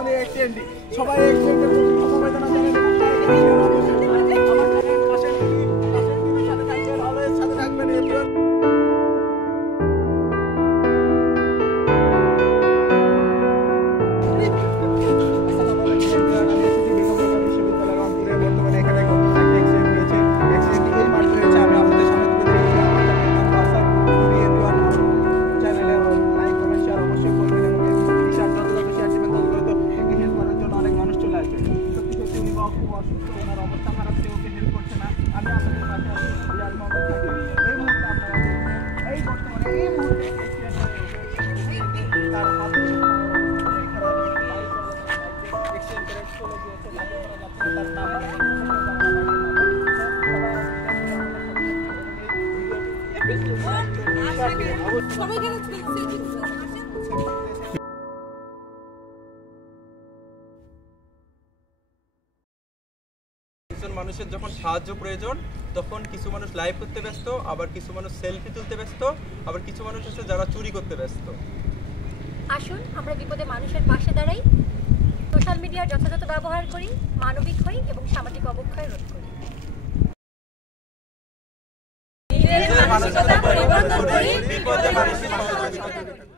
বর্তমানে অ্যাক্সিডেন্টটি সবাই অ্যাক্সিডেন্টের প্রতি সমবেদনা জানান সাথে থাকবেন এভরিওয়ান। মানুষের যখন সাহায্য প্রয়োজন তখন কিছু মানুষ লাইভ করতে ব্যস্ত, আবার কিছু মানুষ সেলফি তুলতে ব্যস্ত, আবার কিছু মানুষ আছে যারা চুরি করতে ব্যস্ত। আসুন আমরা বিপদে মানুষের পাশে দাঁড়াই, সোশ্যাল মিডিয়ার যথাযথ ব্যবহার করি, মানবিক হই এবং সামাজিক অবক্ষয় রোধ করি। মানসিকতা পরিবর্তন করি, বিপদে মানুষের সহযোগিতা করি।